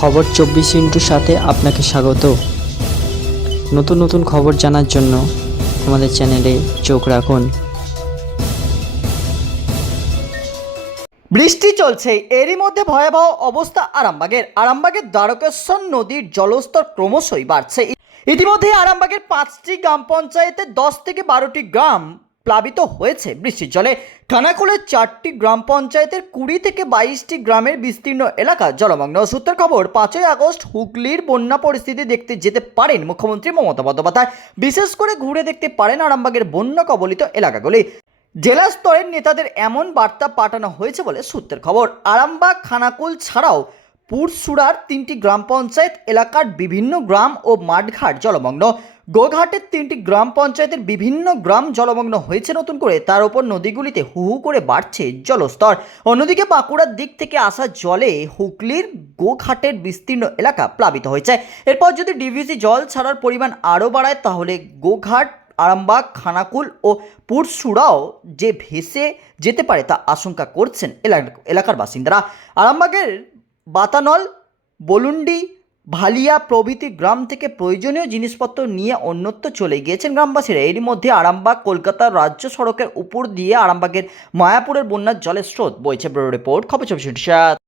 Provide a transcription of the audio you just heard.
খবর চব্বিশ ইন্টুর সাথে আপনাকে স্বাগত। নতুন নতুন খবর জানার জন্য আমাদের চ্যানেলে চোখ রাখুন। বৃষ্টি চলছে, এরই মধ্যে ভয়াবহ অবস্থা আরামবাগের। আরামবাগের দ্বারকেশ্বর নদীর জলস্তর ক্রমশই বাড়ছে। ইতিমধ্যে আরামবাগের পাঁচটি গ্রাম পঞ্চায়েতে দশ থেকে বারোটি গ্রাম প্লাবিত হয়েছে বৃষ্টির জলে। খানাকুলের চারটি গ্রাম পঞ্চায়েতের কুড়ি থেকে বাইশটি গ্রামের বিস্তীর্ণ এলাকা জলমগ্ন। সূত্রের খবর, পাঁচই আগস্ট হুগলির বন্যা পরিস্থিতি দেখতে যেতে পারেন মুখ্যমন্ত্রী মমতা বন্দ্যোপাধ্যায়। বিশেষ করে ঘুরে দেখতে পারেন আরামবাগের বন্যা কবলিত এলাকাগুলি। জেলা স্তরের নেতাদের এমন বার্তা পাঠানো হয়েছে বলে সূত্রের খবর। আরামবাগ, খানাকুল ছাড়াও পুরসুরার তিনটি গ্রাম পঞ্চায়েত এলাকার বিভিন্ন গ্রাম ও মাঠঘাট জলমগ্ন। গোঘাটের তিনটি গ্রাম পঞ্চায়েতের বিভিন্ন গ্রাম জলমগ্ন হয়েছে নতুন করে। তার উপর নদীগুলিতে হু হু করে বাড়ছে জলস্তর। অন্যদিকে বাঁকুড়ার দিক থেকে আসা জলে হুগলির গোঘাটের বিস্তীর্ণ এলাকা প্লাবিত হয়েছে। এরপর যদি ডিভিসি জল ছাড়ার পরিমাণ আরও বাড়ায়, তাহলে গোঘাট, আরামবাগ, খানাকুল ও পুরসুরাও যে ভেসে যেতে পারে তা আশঙ্কা করছেন এলাক- এলাকার বাসিন্দারা। আরামবাগের বাতানল, বলুন্ডি, ভালিয়া প্রভৃতি গ্রাম থেকে প্রয়োজনীয় জিনিসপত্র নিয়ে অন্যত্র চলে গিয়েছেন গ্রামবাসীরা এরই মধ্যে আরামবাগ কলকাতার রাজ্য সড়কের উপর দিয়ে আরামবাগের মায়াপুরের বন্যার জলের স্রোত বইছে ব্যুরো রিপোর্ট খবর ঘণ্টা।